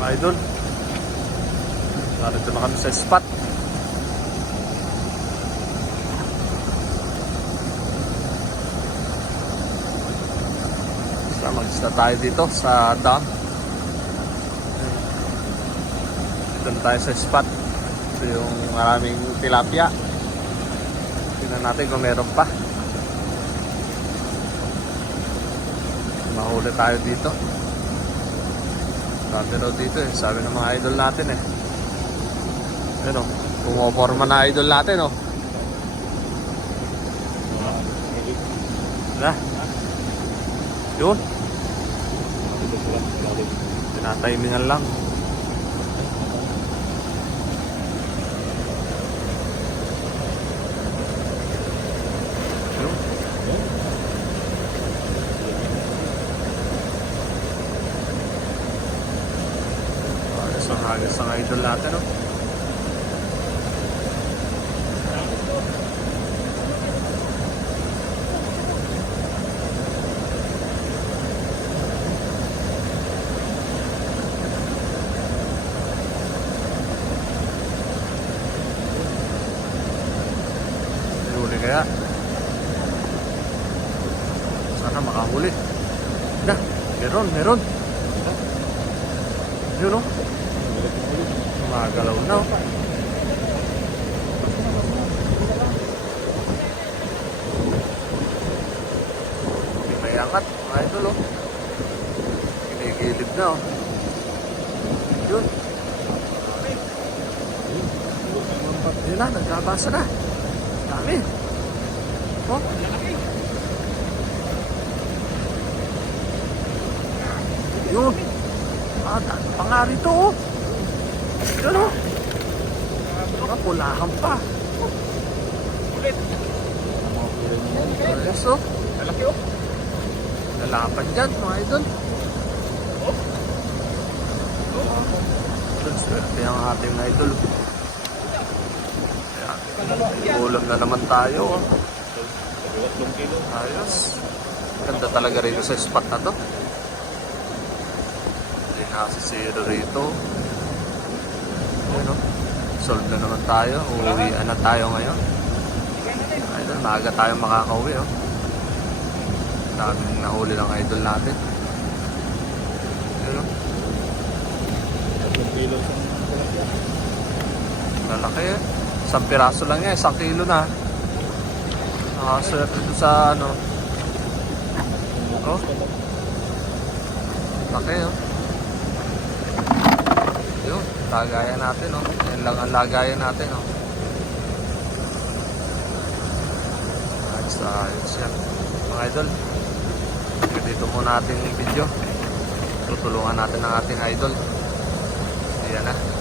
mga idol. Narito na kami sa spot. So, mag-isda tayo dito sa dam. Dito na tayo sa spot. Ito yung maraming tilapia. Tingnan natin kung meron pa. Mahuli tayo dito. Dati daw dito eh. Sabi ng mga idol natin eh. Ano, pumoporma na idol natin oh. Na. Yun. Tinatimingan lang. Yun. Ayos ang idol natin oh. Kaya sana makahuli na. Meron yun o, magalaw na o. May angat mga idol o, kinigilid na o. Yun na, nagkabasa na. Dami oh. Yun. Pangari to oh. Yun oh. Pulahan pa. Ulit. Yes oh. Lalaki oh. Lalapan dyan mga idol. Swerte ang ating idol. Ulam na naman tayo oh. Ayos. Ganda talaga rito sa spot na to. Hindi nakasisiro rito. Ayun, solve na naman tayo. Uuwian na tayo ngayon. Ayun, maaga tayo makakauwi oh. Daming nahuli ng idol natin. Ayun, lalaki eh. 1 piraso lang yan, 1 kilo na. Nakaswerte dito sa ano. Oh. Laki oh. Yun, lagayan natin oh. Yan lang ang lagayan natin oh. Ayos yan. Mga idol, dito muna ating video. Tutulungan natin ang ating idol. Ayan na.